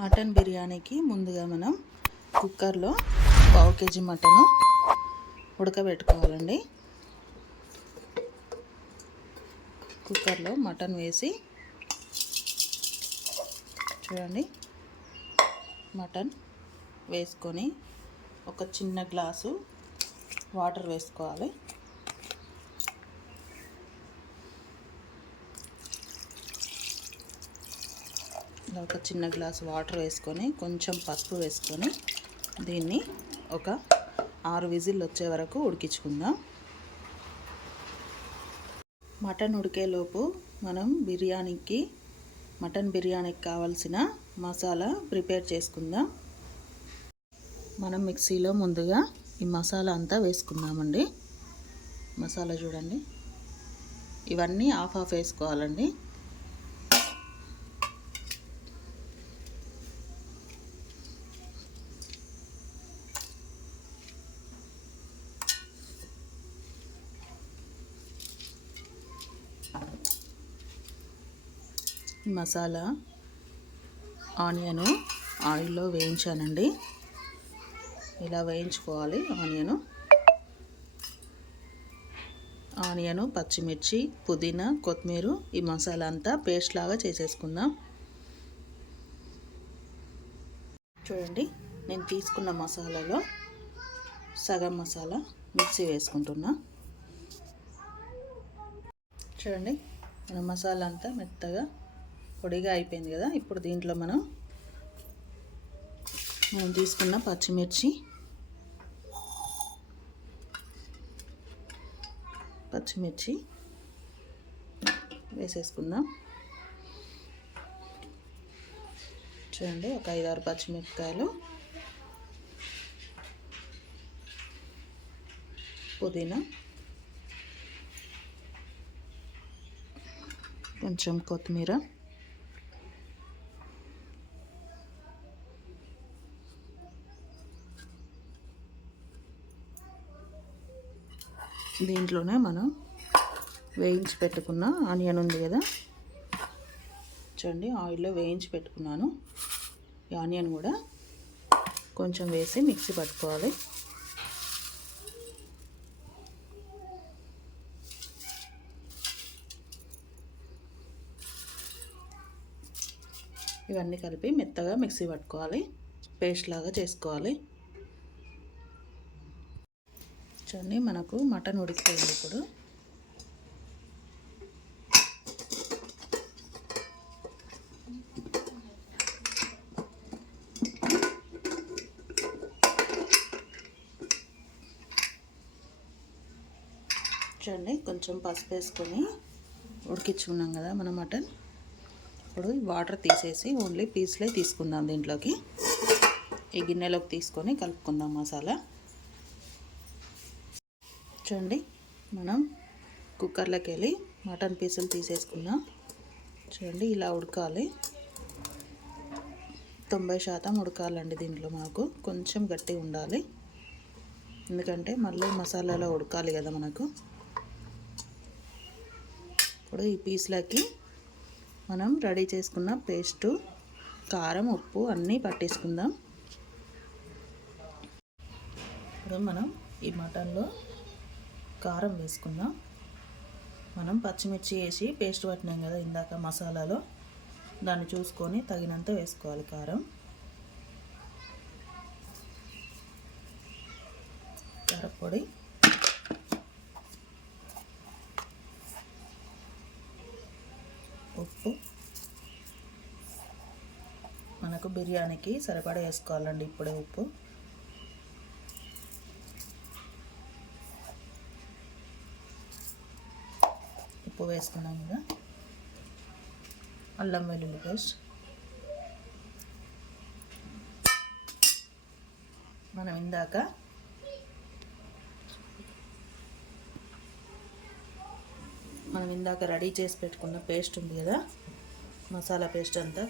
Mutton బిర్యానీకి ముందుగా మనం కుక్కర్లో పావు కేజీ మటను ఉడకబెట్టుకోవాలండి. కుక్కర్లో మటన్ వేసి చూడండి, మటన్ వేసుకొని ఒక చిన్న గ్లాసు వాటర్ వేసుకోవాలి. ఒక చిన్న గ్లాస్ వాటర్ వేసుకొని కొంచెం పసుపు వేసుకొని దీన్ని ఒక 6 విజిల్ వచ్చే వరకు ఉడికించుకుందాం. మటన్ ఉడికేలోపు మనం మటన్ బిర్యానీకి కావాల్సిన మసాలా ప్రిపేర్ చేసుకుందాం. మనం మిక్సీలో ముందుగా ఈ మసాలా అంతా వేసుకుందామండి. మసాలా చూడండి, ఇవన్నీ హాఫ్ వేసుకోవాలండి. మసాలా ఆనియను ఆయిల్లో వేయించానండి. ఇలా వేయించుకోవాలి. ఆనియను, పచ్చిమిర్చి, పుదీనా, కొత్తిమీర ఈ మసాలా అంతా పేస్ట్ లాగా చేసేసుకుందాం. చూడండి, నేను తీసుకున్న మసాలాలో సగం మసాలా మిక్సీ వేసుకుంటున్నా. చూడండి, మన మసాలా అంతా మెత్తగా పొడిగా అయిపోయింది కదా. ఇప్పుడు దీంట్లో మనం తీసుకున్న పచ్చిమిర్చి వేసేసుకుందాం. చూడండి, ఒక 5-6 పచ్చిమిరపకాయలు, పుదీనా, కొంచెం కొత్తిమీర, దీంట్లోనే మనం వేయించి పెట్టుకున్న ఆనియన్ ఉంది కదా, చూడండి ఆయిల్లో వేయించి పెట్టుకున్నాను. ఈ ఆనియన్ కూడా కొంచెం వేసి మిక్సీ పట్టుకోవాలి. ఇవన్నీ కలిపి మెత్తగా మిక్సీ పట్టుకోవాలి, పేస్ట్ లాగా చేసుకోవాలి. చూడండి, మనకు మటన్ ఉడికిపోయింది. ఇప్పుడు చూడండి, కొంచెం పసుపు వేసుకొని ఉడికించుకున్నాం కదా మన మటన్. ఇప్పుడు వాటర్ తీసేసి ఓన్లీ పీస్లే తీసుకుందాం. దీంట్లోకి ఈ గిన్నెలోకి తీసుకొని కలుపుకుందాం మసాలా. చూడండి, మనం కుక్కర్లోకి వెళ్ళి మటన్ పీసులు తీసేసుకున్నాం. చూడండి, ఇలా ఉడకాలి. 90% ఉడకాలండి. దీంట్లో మనకు కొంచెం గట్టిగా ఉండాలి, ఎందుకంటే మళ్ళీ మసాలాలో ఉడకాలి కదా మనకు. ఇప్పుడు ఈ పీస్లకి మనం రెడీ చేసుకున్న పేస్టు, కారం, ఉప్పు అన్నీ పట్టేసుకుందాం. ఇప్పుడు మనం ఈ మటన్లో కారం వేసుకుందాం. మనం పచ్చిమిర్చి వేసి పేస్ట్ పట్టినాం కదా ఇందాక మసాలాలో, దాన్ని చూసుకొని తగినంత వేసుకోవాలి కారం. కారపొడి, ఉప్పు మనకు బిర్యానీకి సరిపడా వేసుకోవాలండి. ఇప్పుడే ఉప్పు వేసుకున్నాం కదా. అల్లం వెల్లుల్లి పేస్ట్, మనం ఇందాక రెడీ చేసి పెట్టుకున్న పేస్ట్ ఉంది కదా, మసాలా పేస్ట్ అంతా,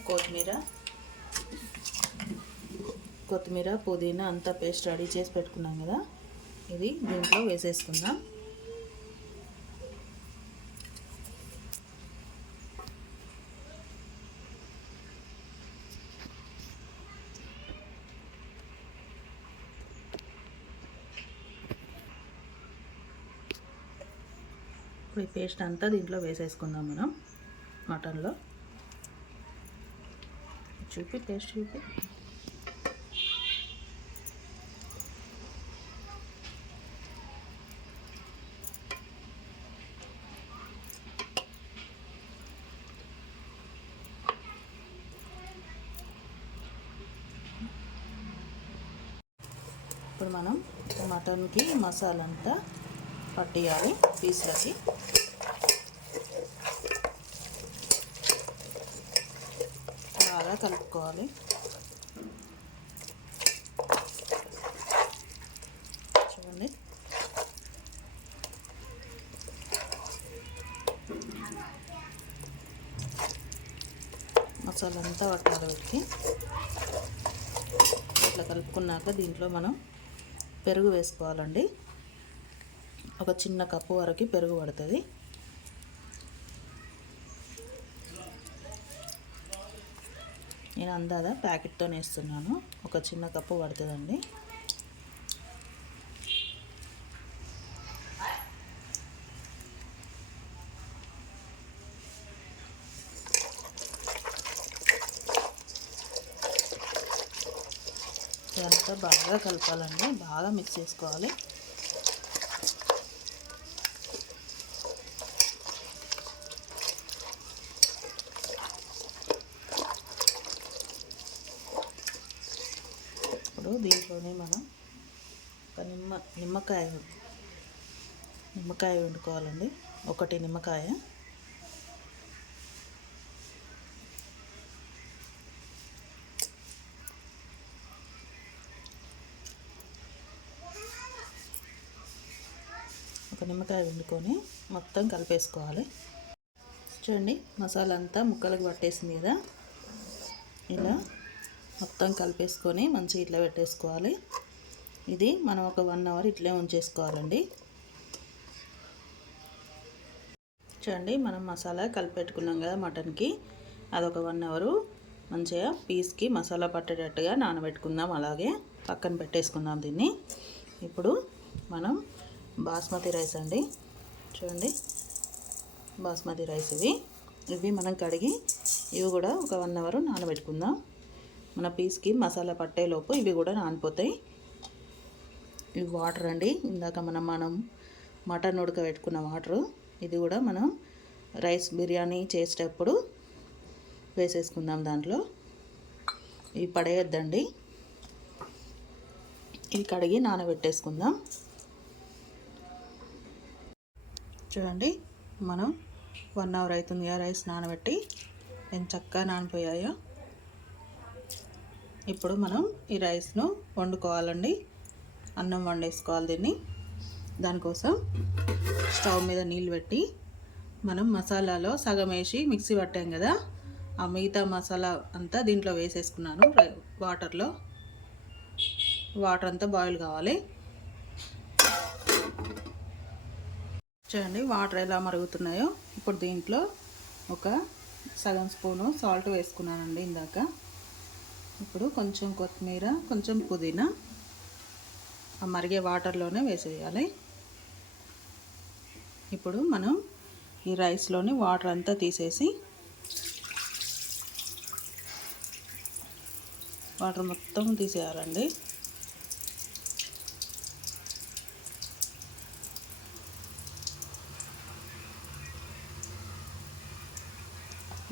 కొత్తిమీర, పుదీనా అంతా పేస్ట్ రెడీ చేసి పెట్టుకున్నాం కదా, ఇది దీంట్లో వేసేసుకుందాం. ఇప్పుడు ఈ పేస్ట్ అంతా దీంట్లో వేసేసుకుందాం మనం మటన్లో. చూపి పేస్ట్ చూపి. ఇప్పుడు మనం మటన్కి మసాలా అంతా పట్టియాలి పీస్లకి. బాగా కలుపుకోవాలి. చూడండి మసాలా అంతా పట్టాలి పెట్టి ఇట్లా కలుపుకున్నాక దీంట్లో మనం పెరుగు వేసుకోవాలండి. ఒక చిన్న కప్పు వరకు పెరుగు పడుతుంది. నేను అందాదా ప్యాకెట్తో వేస్తున్నాను. ఒక చిన్న కప్పు పడుతుందండి. ఇదంతా బాగా కలపాలండి. బాగా మిక్స్ చేసుకోవాలి. ఇప్పుడు దీంట్లోనే మనం ఒక నిమ్మకాయ వండుకోవాలండి. ఒకటి నిమ్మకాయ. ఒక నిమ్మకాయ వండుకొని మొత్తం కలిపేసుకోవాలి. చూడండి మసాలా అంతా ముక్కలకు పట్టేసింది కదా. ఇలా మొత్తం కలిపేసుకొని మంచిగా ఇట్లా పెట్టేసుకోవాలి. ఇది మనం ఒక 1 అవర్ ఇట్లే ఉంచేసుకోవాలండి. చూడండి మనం మసాలా కలిపెట్టుకున్నాం కదా మటన్కి. అదొక 1 అవర్ మంచిగా పీస్కి మసాలా పట్టేటట్టుగా నానబెట్టుకుందాం. అలాగే పక్కన పెట్టేసుకుందాం దీన్ని. ఇప్పుడు మనం బాస్మతి రైస్ అండి. చూడండి బాస్మతి రైస్ ఇవి మనం కడిగి ఇవి కూడా ఒక 1 అవర్ నానబెట్టుకుందాం. మన పీస్కి మసాలా పట్టేలోపు ఇవి కూడా నానిపోతాయి. ఇవి వాటర్ అండి. ఇందాక మనం మటన్ ఉడకబెట్టుకున్న వాటరు. ఇది కూడా మనం రైస్ బిర్యానీ చేసేటప్పుడు వేసేసుకుందాం దాంట్లో. ఇవి పడేయొద్దండి. ఇవి కడిగి నానబెట్టేసుకుందాం. చూడండి మనం 1 అవర్ అవుతుంది కదా రైస్ నానబెట్టి. ఎంత చక్కగా నానిపోయాయో. ఇప్పుడు మనం ఈ రైస్ను వండుకోవాలండి. అన్నం వండేసుకోవాలి దీన్ని. దానికోసం స్టవ్ మీద నీళ్ళు పెట్టి మనం మసాలాలో సగం వేసి మిక్సీ పట్టాం కదా, ఆ మిగతా మసాలా అంతా దీంట్లో వేసేసుకున్నాను. వాటర్ అంతా బాయిల్ కావాలి. చూడండి వాటర్ ఎలా మరుగుతున్నాయో. ఇప్పుడు దీంట్లో ఒక సగం స్పూను సాల్ట్ వేసుకున్నానండి ఇందాక. ఇప్పుడు కొంచెం కొత్తిమీర, కొంచెం పుదీనా ఆ మరిగే వాటర్లోనే వేసేయాలి. ఇప్పుడు మనం ఈ రైస్లోని వాటర్ అంతా తీసేసి వాటర్ మొత్తం తీసేయాలండి.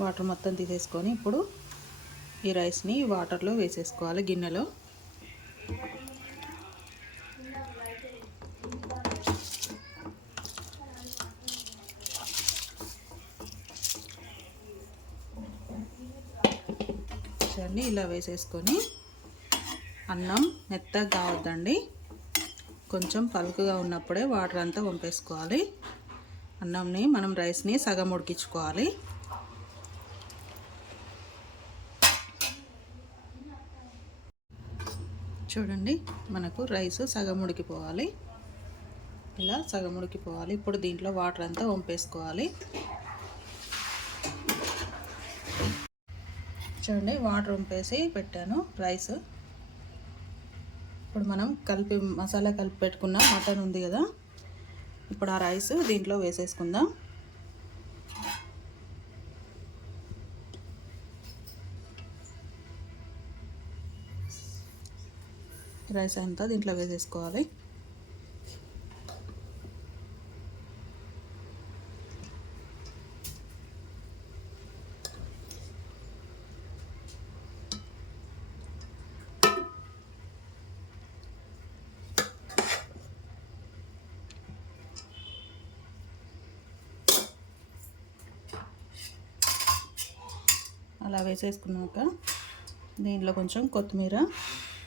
వాటర్ మొత్తం తీసేసుకొని ఇప్పుడు ఈ రైస్ని వాటర్లో వేసేసుకోవాలి గిన్నెలో. చూడండి ఇలా వేసేసుకొని అన్నం మెత్తగా కావద్దండి. కొంచెం పలుకుగా ఉన్నప్పుడే వాటర్ అంతా వంపేసుకోవాలి. అన్నంని మనం రైస్ని సగం ఉడికించుకోవాలి. చూడండి మనకు రైస్ సగం ఉడికిపోవాలి. ఇలా సగం ఉడికిపోవాలి. ఇప్పుడు దీంట్లో వాటర్ అంతా వంపేసుకోవాలి. చూడండి వాటర్ వంపేసి పెట్టాను రైస్. ఇప్పుడు మనం మసాలా కలిపి పెట్టుకున్న మటన్ ఉంది కదా, ఇప్పుడు ఆ రైస్ దీంట్లో వేసేసుకుందాం. రైస్ అంతా దీంట్లో వేసేసుకోవాలి. అలా వేసేసుకున్నాక దీంట్లో కొంచెం కొత్తిమీర,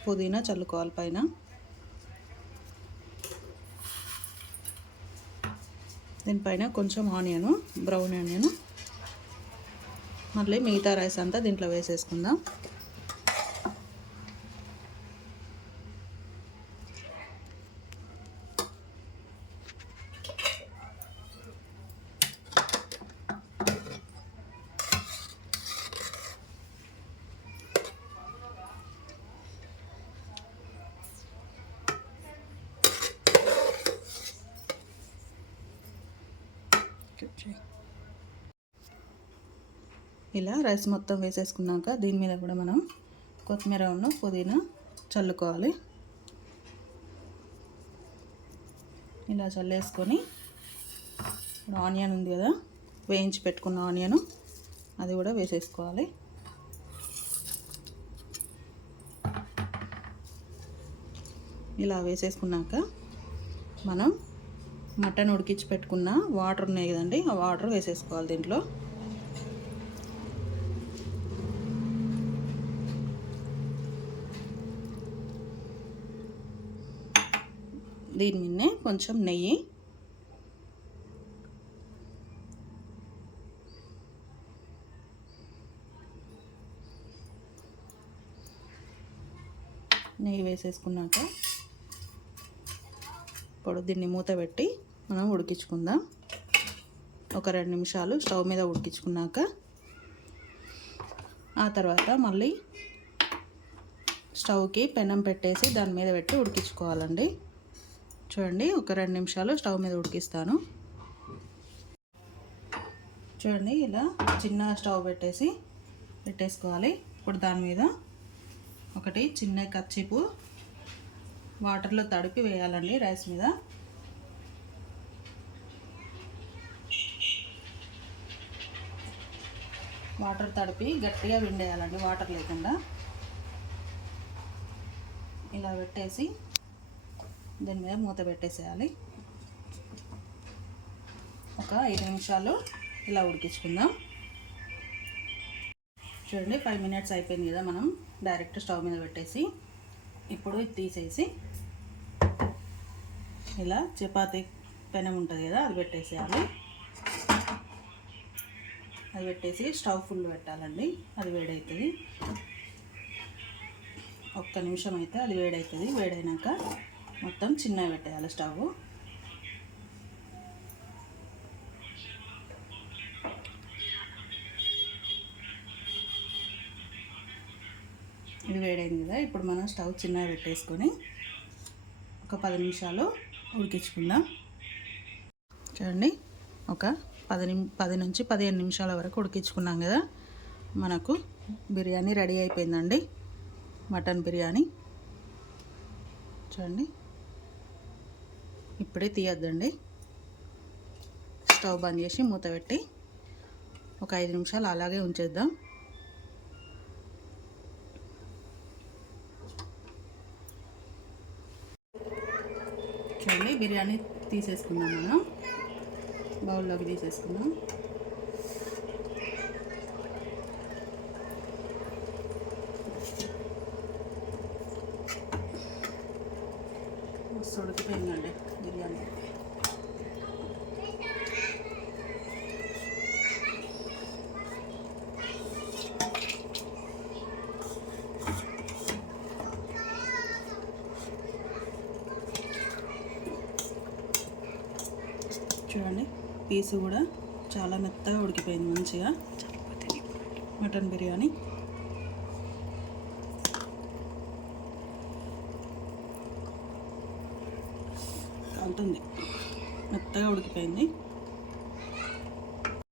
పుదీనా చల్లుకోవాలి పైన. దీనిపైన కొంచెం ఆనియను, బ్రౌన్ ఆనియను. మళ్ళీ మిగతా రైస్ అంతా దీంట్లో వేసేసుకుందాం. ఇలా రైస్ మొత్తం వేసేసుకున్నాక దీని మీద కూడా మనం కొత్తిమీర ఉన్న పుదీనా చల్లుకోవాలి. ఇలా చల్లేసుకొని ఆనియన్ ఉంది కదా, వేయించి పెట్టుకున్న ఆనియన్ అది కూడా వేసేసుకోవాలి. ఇలా వేసేసుకున్నాక మనం మటన్ ఉడికించి పెట్టుకున్న వాటర్ ఉన్నాయి కదండి, ఆ వాటర్ వేసేసుకోవాలి దీంట్లో. దీని మీదనే కొంచెం నెయ్యి, వేసేసుకున్నాక ఇప్పుడు దీన్ని మూత పెట్టి మనం ఉడికించుకుందాం. ఒక 2 నిమిషాలు స్టవ్ మీద ఉడికించుకున్నాక ఆ తర్వాత మళ్ళీ స్టవ్కి పెనం పెట్టేసి దాని మీద పెట్టి ఉడికించుకోవాలండి. చూడండి, ఒక 2 నిమిషాలు స్టవ్ మీద ఉడికిస్తాను. చూడండి, ఇలా చిన్న స్టవ్ పెట్టేసుకోవాలి. ఇప్పుడు దాని మీద ఒకటి చిన్న కచ్చిపు వాటర్లో తడిపి వేయాలండి రైస్ మీద. వాటర్ తడిపి గట్టిగా విండేయాలండి, వాటర్ లేకుండా. ఇలా పెట్టేసి దీని మీద మూత పెట్టేసేయాలి. ఒక 5 నిమిషాలు ఇలా ఉడికించుకుందాం. చూడండి, 5 మినిట్స్ అయిపోయింది కదా. మనం డైరెక్ట్ స్టవ్ మీద పెట్టేసి ఇప్పుడు ఇది తీసేసి ఇలా చపాతీ పెనం ఉంటుంది కదా, అది పెట్టేసేయాలి. అది పెట్టేసి స్టవ్ ఫుల్ పెట్టాలండి. అది వేడవుతుంది. ఒక్క నిమిషం అయితే అది వేడవుతుంది. వేడైనాక మొత్తం చిన్నగా పెట్టేయాలి స్టవ్. ఇది వేడైంది కదా. ఇప్పుడు మనం స్టవ్ చిన్నగా పెట్టేసుకొని ఒక 10 నిమిషాలు ఉడికించుకుందాం. చూడండి, ఒక 10 నుంచి 15 నిమిషాల వరకు ఉడికించుకున్నాం కదా. మనకు బిర్యానీ రెడీ అయిపోయిందండి, మటన్ బిర్యానీ. చూడండి, ఇప్పుడే తీయద్దండి. స్టవ్ బంద్ చేసి మూత పెట్టి ఒక 5 నిమిషాలు అలాగే ఉంచేద్దాం. చూడండి, బిర్యానీ తీసేసుకుందాం. మనం బౌల్లోకి తీసేసుకుందాం. మస్తు ఉడికిపోయిందండి బిర్యానీ. చూడండి, పీసు కూడా చాలా మెత్తగా ఉడికిపోయింది మంచిగా. మటన్ బిర్యానీ కాలుతుంది. మెత్తగా ఉడికిపోయింది.